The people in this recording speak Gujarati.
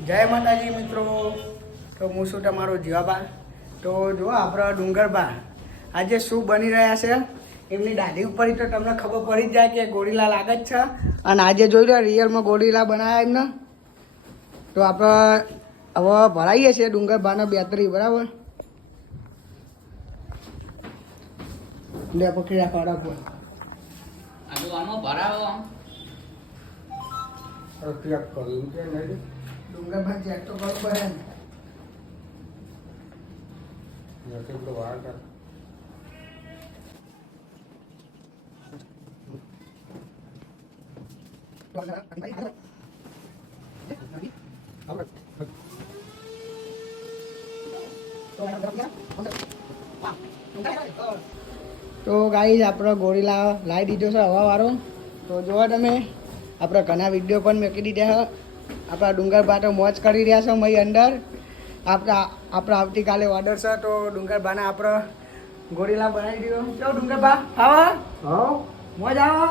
જય માતાજી મિત્રો. તો હું છું તમારો જીવાબા. તો જો આપણા ડુંગરબા આજે શું બની રહ્યા છે એમની દાઢી ઉપર તો તમને ખબર પડી જ જાય કે ગોરીલા લાગે જ છે. અને આજે જોઈ લો રિયલમાં ગોરીલા બનાવ્યા એમને. તો આપણે હવે ભરાઈએ છીએ ડુંગરબાના બેતરી બરાબર. લે પકડી રાખો કોઈ આજો આમાં ભરાવો ચેક કર્યું છે નહીં ડુંગરબા ચેક તો કરવું પડે ને નથી તો વાર કર તો ગાઈસ આપણો ગોરીલા લાવી દીધો છે હવા વાળો. તો જોવા તમે આપણે ઘણા વિડીયો પણ મૂકી દીધા છે. આપણા ડુંગરબા તો મોજ કરી રહ્યા છે મય અંદર. આપણે આવતીકાલે ઓર્ડર છે તો ડુંગરબાને આપણે ગોરીલા બનાવી દીધો. કેવું ડુંગરબા આવો મોજ આવો.